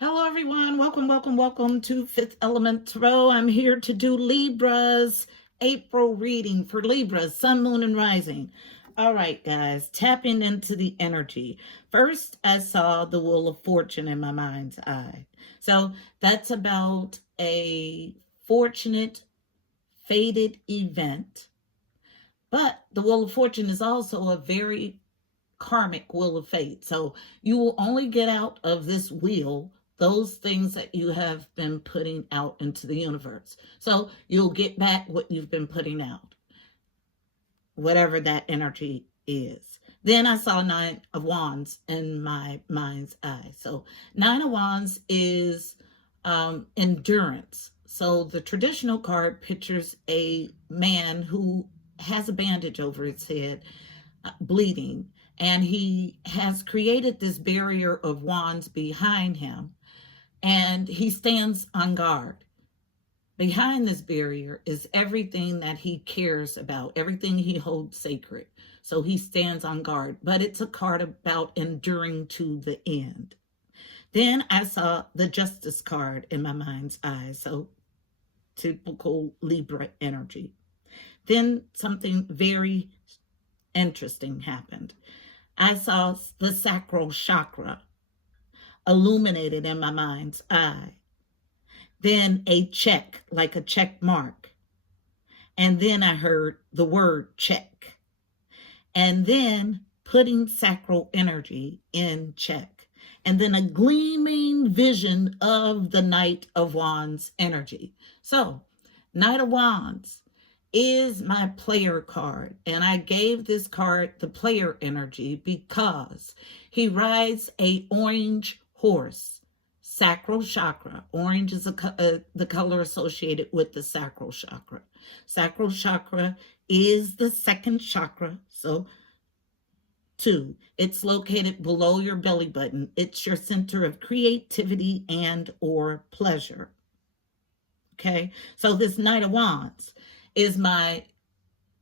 Hello, everyone. Welcome to Fifth Element Tarot. I'm here to do Libra's April reading for Libras, Sun, Moon, and Rising. All right, guys, tapping into the energy. First, I saw the Wheel of Fortune in my mind's eye. So that's about a fortunate, fated event. But the Wheel of Fortune is also a very karmic wheel of fate. So you will only get out of this wheel those things that you have been putting out into the universe. So you'll get back what you've been putting out, whatever that energy is. Then I saw Nine of Wands in my mind's eye. So Nine of Wands is endurance. So the traditional card pictures a man who has a bandage over his head, bleeding, and he has created this barrier of wands behind him, and he stands on guard. Behind this barrier is everything that he cares about, everything he holds sacred. So he stands on guard, but it's a card about enduring to the end. Then I saw the Justice card in my mind's eye. So typical Libra energy. Then something very interesting happened. I saw the sacral chakra illuminated in my mind's eye. Then a check, like a check mark. And then I heard the word check. And then putting sacral energy in check. And then a gleaming vision of the Knight of Wands energy. So, Knight of Wands is my player card. And I gave this card the player energy because he rides a orange horse, sacral chakra. Orange is the color associated with the sacral chakra. Sacral chakra is the second chakra. So, 2, it's located below your belly button. It's your center of creativity and or pleasure. Okay, so this Knight of Wands is my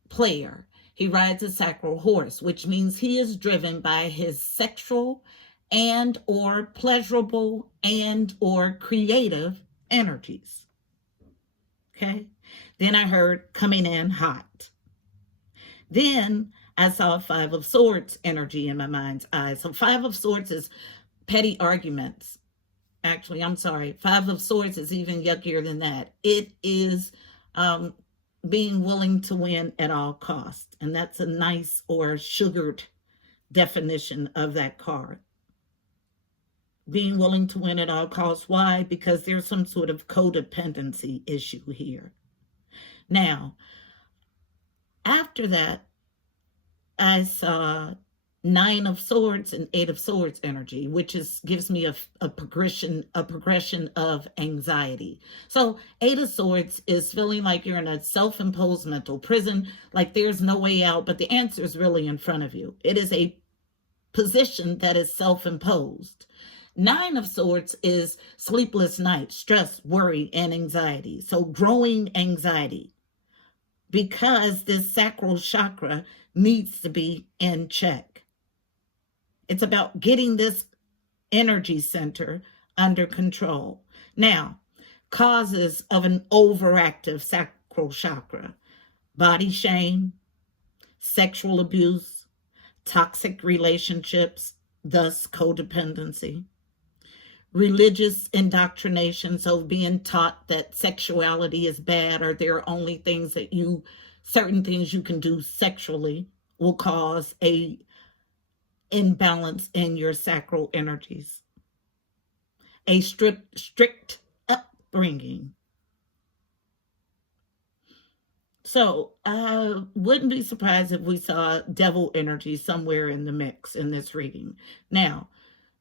player. He rides a sacral horse, which means he is driven by his sexual and or pleasurable and or creative energies. Okay, then I heard coming in hot. Then I saw Five of Swords energy in my mind's eye. So Five of Swords is petty arguments. Actually, I'm sorry. Five of Swords is even yuckier than that. It is being willing to win at all costs. And that's a nice or sugared definition of that card. Being willing to win at all costs. Why? Because there's some sort of codependency issue here. Now, after that, I saw Nine of Swords and Eight of Swords energy, which gives me a progression of anxiety. So Eight of Swords is feeling like you're in a self-imposed mental prison, like there's no way out, but the answer is really in front of you. It is a position that is self-imposed. Nine of Swords is sleepless nights, stress, worry, and anxiety. So growing anxiety, because this sacral chakra needs to be in check. It's about getting this energy center under control. Now, causes of an overactive sacral chakra: body shame, sexual abuse, toxic relationships, thus codependency, religious indoctrination, so being taught that sexuality is bad or there are only things that certain things you can do sexually will cause a imbalance in your sacral energies. A strict upbringing. So I wouldn't be surprised if we saw devil energy somewhere in the mix in this reading. Now,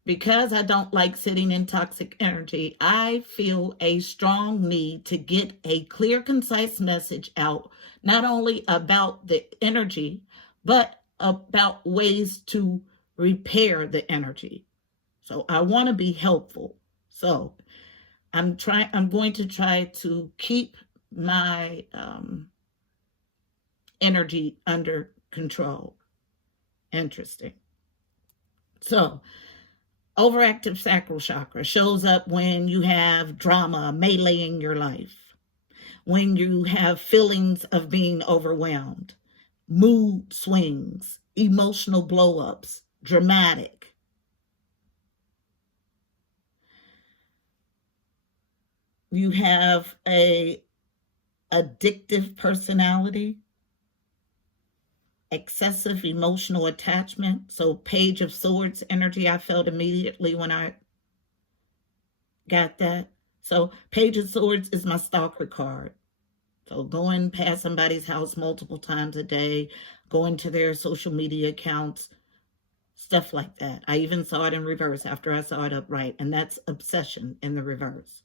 because I don't like sitting in toxic energy, I feel a strong need to get a clear, concise message out, not only about the energy, but about ways to repair the energy. So I want to be helpful. So I'm going to try to keep my energy under control. Interesting. So Overactive sacral chakra shows up when you have drama meleeing your life, when you have feelings of being overwhelmed, mood swings, emotional blow-ups, dramatic. You have a addictive personality, excessive emotional attachment. So Page of Swords energy, I felt immediately when I got that. So Page of Swords is my stalker card. So going past somebody's house multiple times a day, going to their social media accounts, stuff like that. I even saw it in reverse after I saw it upright, and that's obsession in the reverse.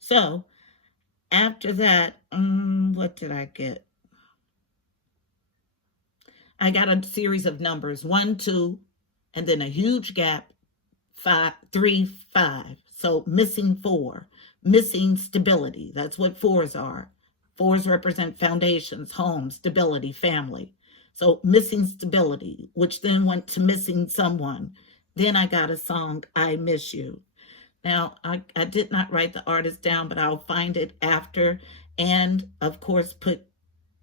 So after that, what did I get? I got a series of numbers, 1, 2, and then a huge gap, 5, 3, 5. So missing 4, missing stability. That's what 4s are. 4s represent foundations, home, stability, family. So missing stability, which then went to missing someone. Then I got a song, I Miss You. Now, I did not write the artist down, but I'll find it after, and of course put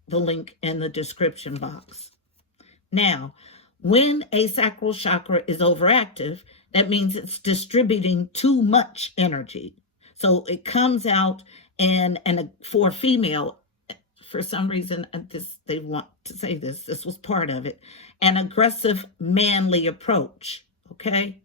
the link in the description box. Now, when a sacral chakra is overactive, that means it's distributing too much energy. So it comes out, and for a female, for some reason, they want to say this was part of it, an aggressive manly approach, okay?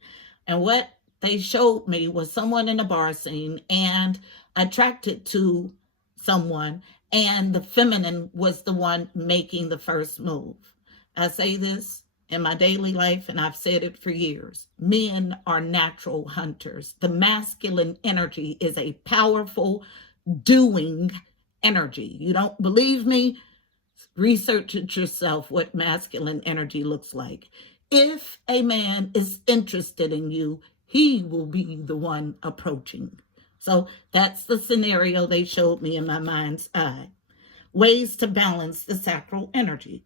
And what they showed me was someone in a bar scene and attracted to someone, and the feminine was the one making the first move. I say this in my daily life, and I've said it for years. Men are natural hunters. The masculine energy is a powerful doing energy. You don't believe me? Research it yourself what masculine energy looks like. If a man is interested in you, he will be the one approaching. So that's the scenario they showed me in my mind's eye. Ways to balance the sacral energy.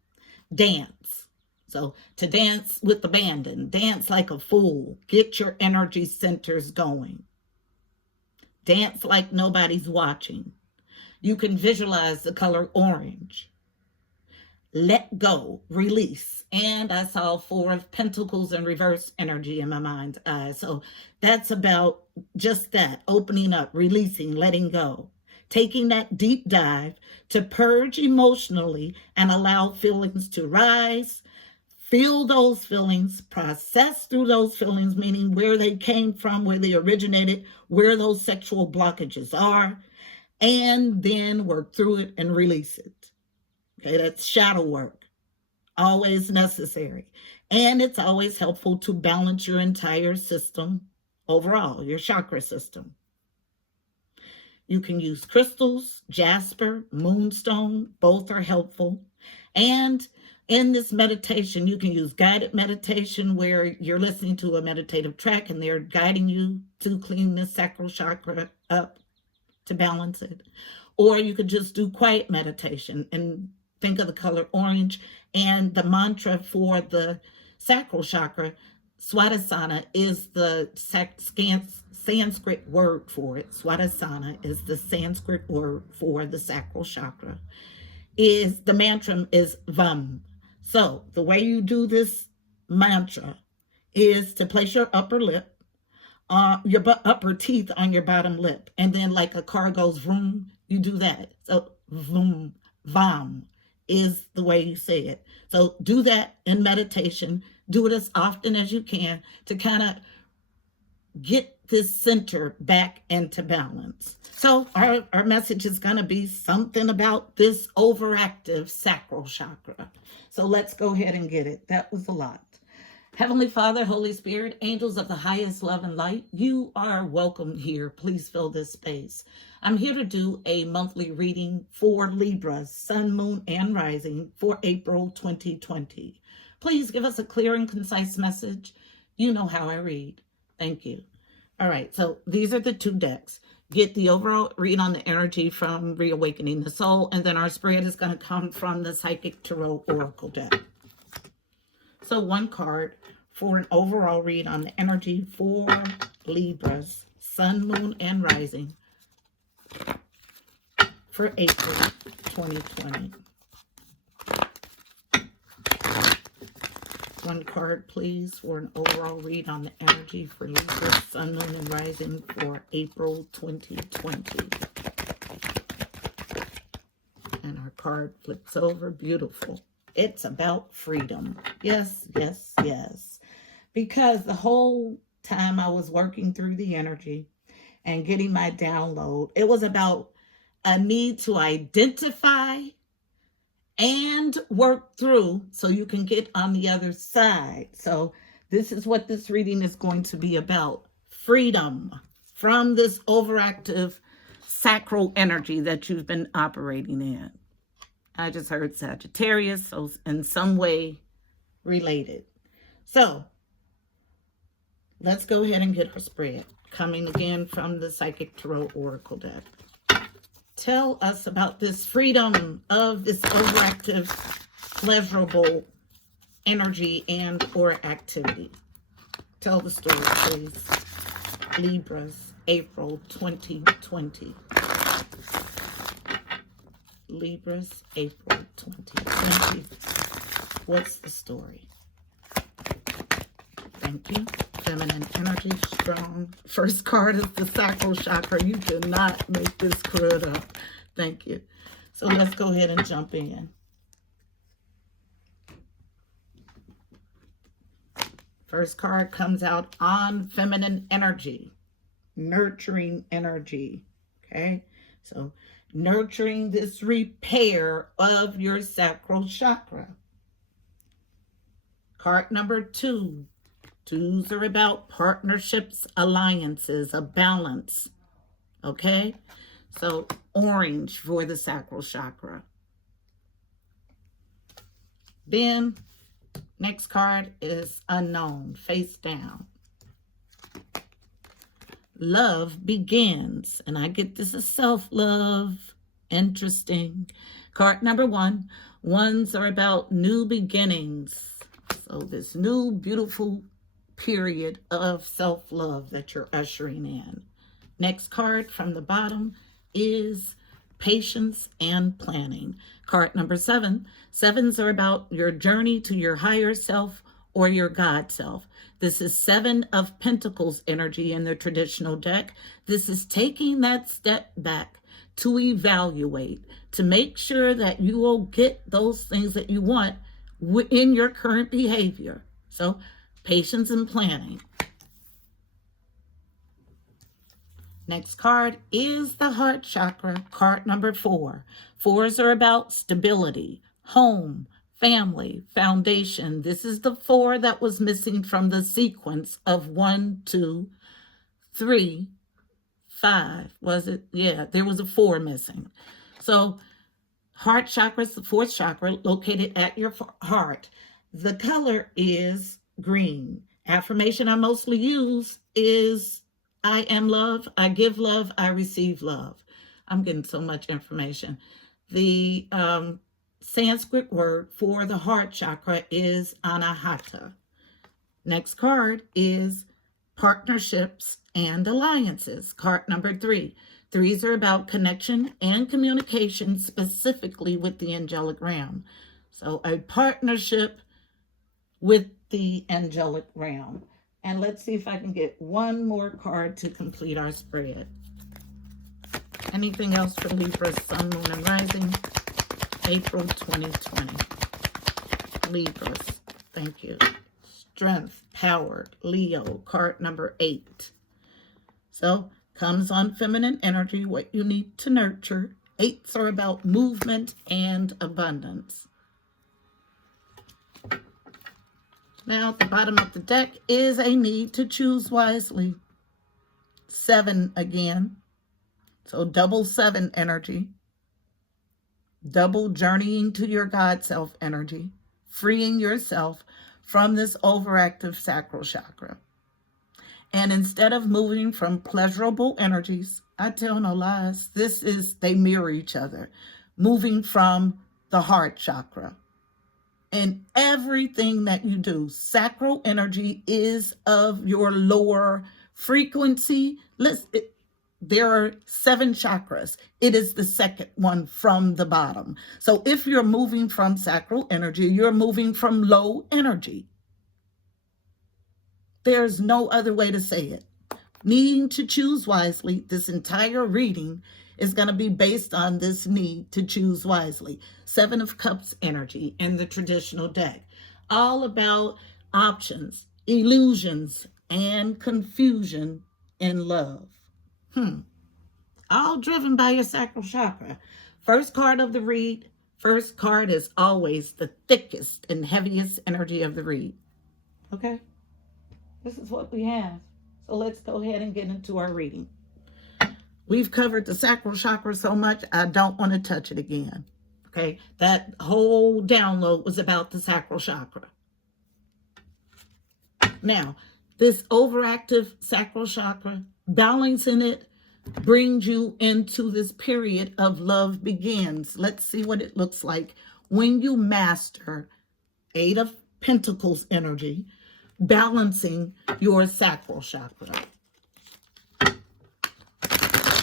Dance. So to dance with abandon, dance like a fool, get your energy centers going. Dance like nobody's watching. You can visualize the color orange. Let go, release. And I saw 4 of Pentacles in reverse energy in my mind's eye. So that's about just that, opening up, releasing, letting go. Taking that deep dive to purge emotionally and allow feelings to rise, feel those feelings, process through those feelings, meaning where they came from, where they originated, where those sexual blockages are, and then work through it and release it. Okay, that's shadow work, always necessary. And it's always helpful to balance your entire system overall, your chakra system. You can use crystals, jasper, moonstone, both are helpful. And in this meditation, you can use guided meditation where you're listening to a meditative track and they're guiding you to clean the sacral chakra up, to balance it. Or you could just do quiet meditation and think of the color orange. And the mantra for the sacral chakra, Swadhisthana, is the Sanskrit word for it. Swadhisthana is the Sanskrit word for the sacral chakra. The mantra is Vam. So the way you do this mantra is to place your upper lip, your upper teeth on your bottom lip, and then like a car goes vroom, you do that. So vroom, vam is the way you say it. So do that in meditation. Do it as often as you can to kind of get this center back into balance. So our message is going to be something about this overactive sacral chakra. So let's go ahead and get it. That was a lot. Heavenly Father, Holy Spirit, angels of the highest love and light, you are welcome here. Please fill this space. I'm here to do a monthly reading for Libra, Sun, Moon, and Rising for April 2020. Please give us a clear and concise message. You know how I read. Thank you. All right, so these are the 2 decks. Get the overall read on the energy from Reawakening the Soul, and then our spread is going to come from the Psychic Tarot Oracle deck. So 1 card for an overall read on the energy for Libras, Sun, Moon, and Rising for April 2020. One card, please, for an overall read on the energy for Libra, Sun, Moon, and Rising for April 2020. And our card flips over. Beautiful. It's about freedom. Yes, yes, yes. Because the whole time I was working through the energy and getting my download, it was about a need to identify and work through so you can get on the other side. So this is what this reading is going to be about. Freedom from this overactive sacral energy that you've been operating in. I just heard Sagittarius, so in some way related. So let's go ahead and get our spread. Coming again from the Psychic Tarot Oracle deck. Tell us about this freedom of this overactive, pleasurable energy and or activity. Tell the story, please. Libras, April 2020. Libras, April 2020. What's the story? Thank you. Feminine energy, strong. First card is the sacral chakra. You cannot make this crud up. Thank you. So let's go ahead and jump in. First card comes out on feminine energy, nurturing energy. Okay, so nurturing this repair of your sacral chakra. Card number 2. 2s are about partnerships, alliances, a balance. Okay? So orange for the sacral chakra. Then next card is unknown, face down. Love begins. And I get this as self-love. Interesting. Card number 1. 1s are about new beginnings. So this new beautiful period of self-love that you're ushering in. Next card from the bottom is patience and planning. Card number 7. 7s are about your journey to your higher self or your God self. This is 7 of Pentacles energy in the traditional deck. This is taking that step back to evaluate, to make sure that you will get those things that you want in your current behavior. So patience and planning. Next card is the heart chakra, card number 4. 4s are about stability, home, family, foundation. This is the 4 that was missing from the sequence of 1, 2, 3, 5. Was it? Yeah, there was a 4 missing. So heart chakra is the 4th chakra located at your heart. The color is green. Affirmation I mostly use is I am love, I give love, I receive love. I'm getting so much information. The Sanskrit word for the heart chakra is anahata. Next card is partnerships and alliances. Card number 3. 3s are about connection and communication, specifically with the angelic realm. So a partnership with the angelic realm. And let's see if I can get one more card to complete our spread. Anything else for Libra, Sun, Moon, and Rising? April 2020. Libras, thank you. Strength, power, Leo, card number 8. So, comes on feminine energy, what you need to nurture. 8s are about movement and abundance. Now, at the bottom of the deck is a need to choose wisely. 7 again. So double 7 energy. Double journeying to your God self energy. Freeing yourself from this overactive sacral chakra. And instead of moving from pleasurable energies, I tell no lies, they mirror each other. Moving from the heart chakra. in everything that you do. Sacral energy is of your lower frequency. There are 7 chakras. It is the second one from the bottom. So if you're moving from sacral energy, you're moving from low energy. There's no other way to say it. Needing to choose wisely, this entire reading is going to be based on this need to choose wisely. 7 of Cups energy in the traditional deck. All about options, illusions, and confusion in love. All driven by your sacral chakra. First card of the read. First card is always the thickest and heaviest energy of the read. Okay? This is what we have. So let's go ahead and get into our reading. We've covered the sacral chakra so much, I don't want to touch it again. Okay? That whole download was about the sacral chakra. Now, this overactive sacral chakra, balancing it, brings you into this period of love begins. Let's see what it looks like when you master 8 of Pentacles energy, balancing your sacral chakra.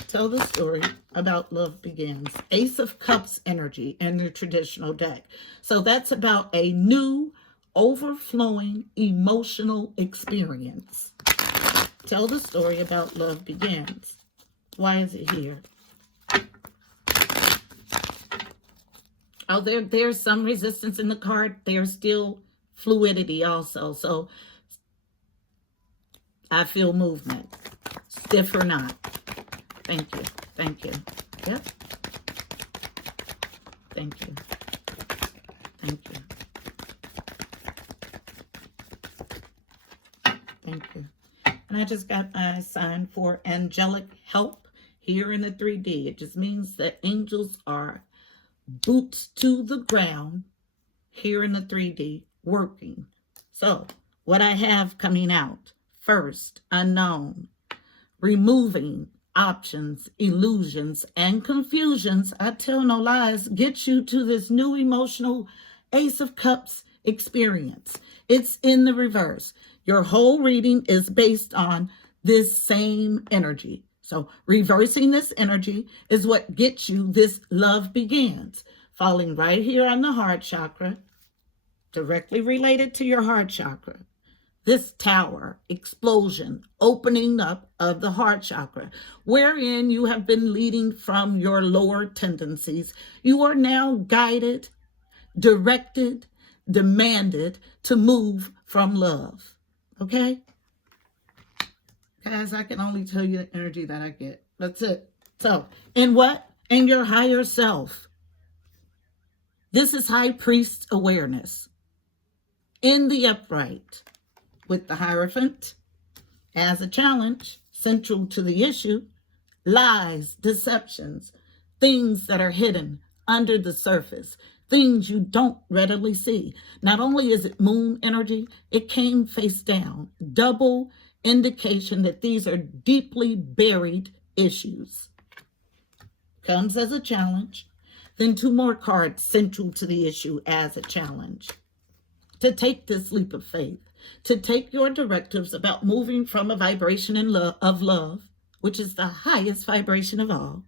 Tell the story about love begins. Ace of Cups energy in the traditional deck. So that's about a new, overflowing emotional experience. Tell the story about love begins. Why is it here? Oh, there's some resistance in the card. There's still fluidity also. So I feel movement. Stiff or not. Thank you. Thank you. Yep. Thank you. Thank you. Thank you. And I just got my sign for angelic help here in the 3D. It just means that angels are boots to the ground here in the 3D working. So what I have coming out, first, unknown, removing options, illusions, and confusions. I tell no lies, get you to this new emotional Ace of Cups experience. It's in the reverse. Your whole reading is based on this same energy. So reversing this energy is what gets you this love begins. Falling right here on the heart chakra, directly related to your heart chakra. This tower, explosion, opening up of the heart chakra, wherein you have been leading from your lower tendencies. You are now guided, directed, demanded to move from love. Okay? Guys, I can only tell you the energy that I get. That's it. So, in what? In your higher self. This is High Priest awareness. In the upright. With the Hierophant as a challenge, central to the issue, lies, deceptions, things that are hidden under the surface, things you don't readily see. Not only is it moon energy, it came face down. Double indication that these are deeply buried issues. Comes as a challenge. Then 2 more cards central to the issue as a challenge. To take this leap of faith. To take your directives about moving from a vibration of love, which is the highest vibration of all,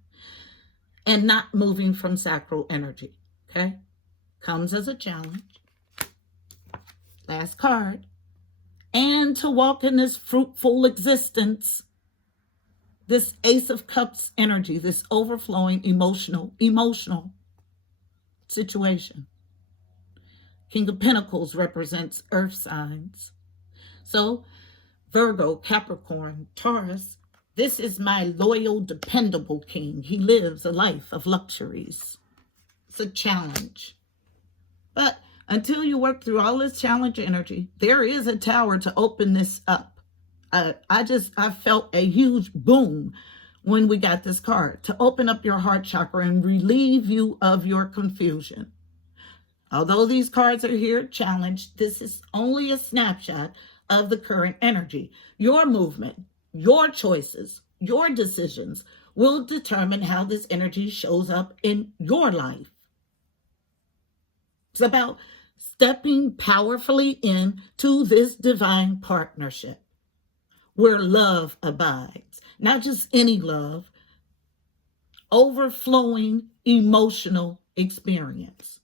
and not moving from sacral energy, okay? Comes as a challenge. Last card. And to walk in this fruitful existence, this Ace of Cups energy, this overflowing emotional situation. King of Pentacles represents earth signs. So, Virgo, Capricorn, Taurus, this is my loyal, dependable king. He lives a life of luxuries. It's a challenge. But until you work through all this challenge energy, there is a tower to open this up. I felt a huge boom when we got this card to open up your heart chakra and relieve you of your confusion. Although these cards are here challenged, this is only a snapshot of the current energy. Your movement, your choices, your decisions will determine how this energy shows up in your life. It's about stepping powerfully into this divine partnership where love abides. Not just any love, overflowing emotional experience.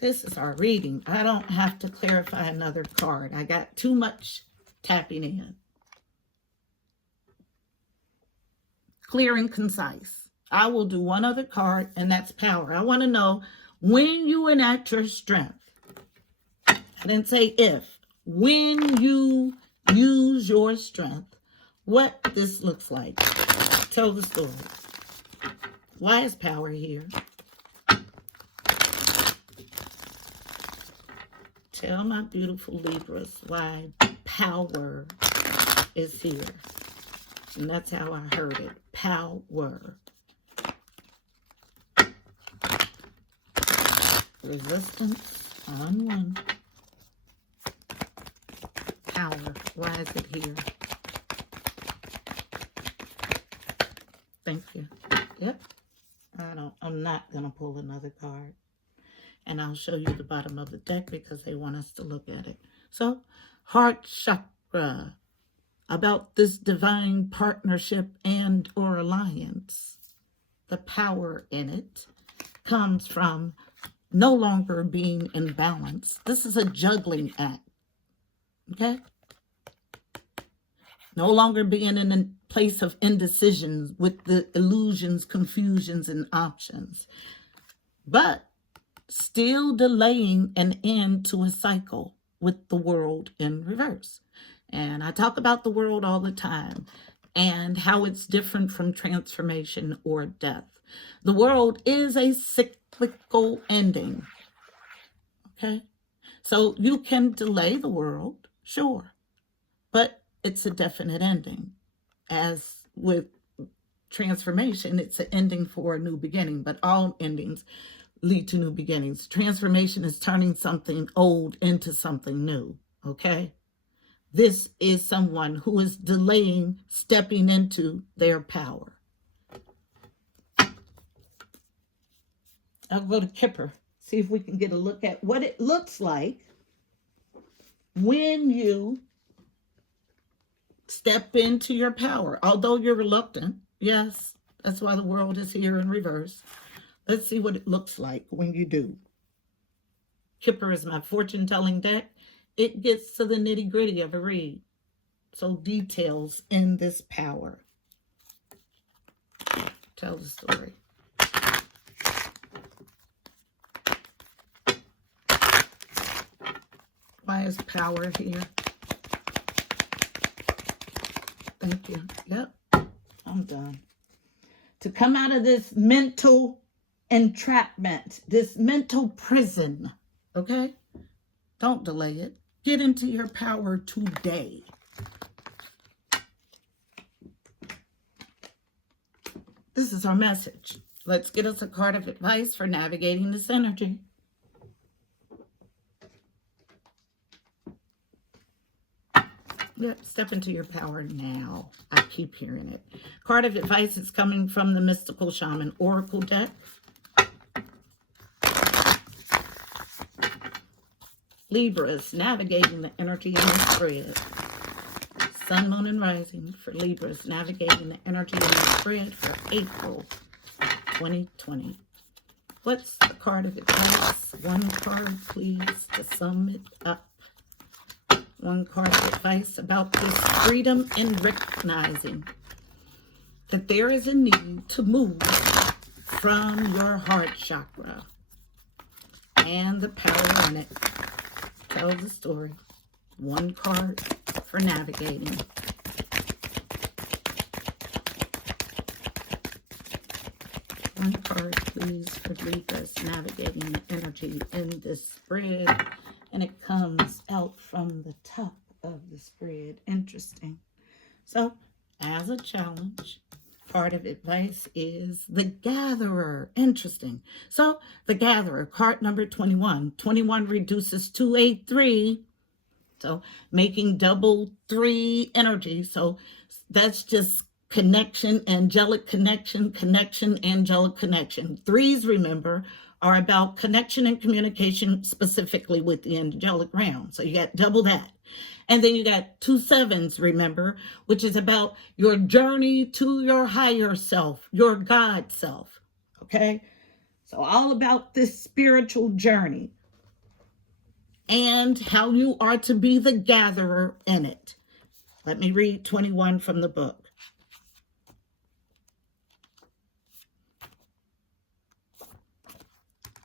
This is our reading. I don't have to clarify another card. I got too much tapping in. Clear and concise. I will do one other card, and that's power. I want to know when you enact your strength. I didn't say if. When you use your strength, what this looks like. Tell the story. Why is power here? Tell my beautiful Libras why power is here. And that's how I heard it. Power. Resistance on one. Power. Why is it here? Thank you. Yep. I'm not going to pull another card. And I'll show you the bottom of the deck because they want us to look at it. So, heart chakra. About this divine partnership and or alliance. The power in it comes from no longer being in balance. This is a juggling act. Okay? No longer being in a place of indecision with the illusions, confusions, and options. But still delaying an end to a cycle with the world in reverse. And I talk about the world all the time and how it's different from transformation or death. The world is a cyclical ending. Okay? So you can delay the world, sure, but it's a definite ending. As with transformation, it's an ending for a new beginning, but all endings lead to new beginnings. Transformation is turning something old into something new, okay? This is someone who is delaying stepping into their power. I'll go to Kipper, see if we can get a look at what it looks like when you step into your power. Although you're reluctant, yes, that's why the world is here in reverse. Let's see what it looks like when you do. Kipper is my fortune-telling deck. It gets to the nitty-gritty of a read. So details in this power. Tell the story. Why is power here? Thank you. Yep, I'm done. To come out of this mental entrapment, this mental prison, okay? Don't delay it. Get into your power today. This is our message. Let's get us a card of advice for navigating this energy. Yep, step into your power now. I keep hearing it. Card of advice is coming from the Mystical Shaman Oracle deck. Libras, navigating the energy in the spread. Sun, Moon, and Rising for Libras, navigating the energy in the spread for April 2020. What's the card of advice? One card, please, to sum it up. One card of advice about this freedom in recognizing that there is a need to move from your heart chakra and the power in it. Tell the story. One card for navigating. One card, please, for Libras navigating the energy in this spread. And it comes out from the top of the spread. Interesting. So, as a challenge, card of advice is the Gatherer. Interesting. So, the Gatherer, card number 21. 21 reduces to a 3. So, making double 3 energy. So, that's just connection, angelic connection, connection, angelic connection. 3s, remember, are about connection and communication, specifically with the angelic realm. So you got double that. And then you got 2 sevens, remember, which is about your journey to your higher self, your God self. Okay? So all about this spiritual journey and how you are to be the gatherer in it. Let me read 21 from the book.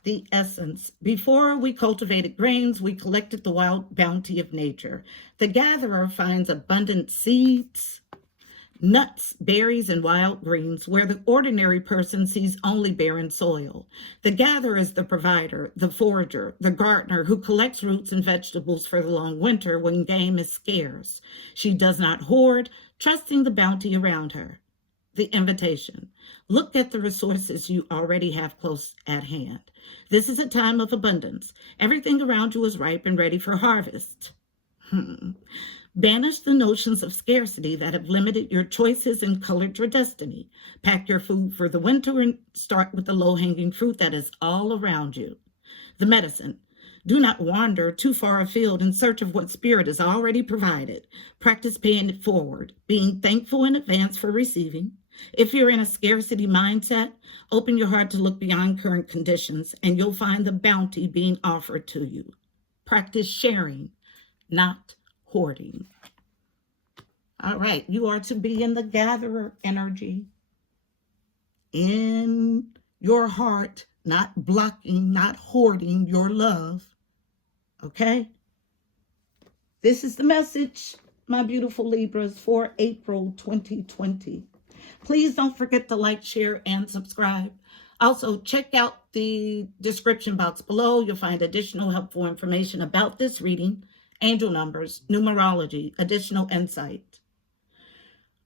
The essence. Before we cultivated grains, we collected the wild bounty of nature. The gatherer finds abundant seeds, nuts, berries, and wild greens, where the ordinary person sees only barren soil. The gatherer is the provider, the forager, the gardener who collects roots and vegetables for the long winter when game is scarce. She does not hoard, trusting the bounty around her. The invitation. Look at the resources you already have close at hand. This is a time of abundance. Everything around you is ripe and ready for harvest. Banish the notions of scarcity that have limited your choices and colored your destiny. Pack your food for the winter and start with the low-hanging fruit that is all around you. The medicine. Do not wander too far afield in search of what spirit has already provided. Practice paying it forward, being thankful in advance for receiving. If you're in a scarcity mindset, open your heart to look beyond current conditions and you'll find the bounty being offered to you. Practice sharing, not hoarding. All right, you are to be in the gatherer energy, in your heart, not blocking, not hoarding your love. Okay? This is the message, my beautiful Libras, for April 2020. Please don't forget to like, share, and subscribe. Also, check out the description box below. You'll find additional helpful information about this reading, angel numbers, numerology, additional insight.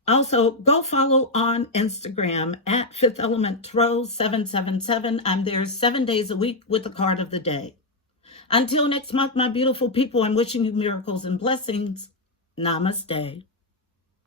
Also, go follow on Instagram at Fifth Element Tarot 777. I'm there 7 days a week with the card of the day. Until next month, my beautiful people, I'm wishing you miracles and blessings. Namaste.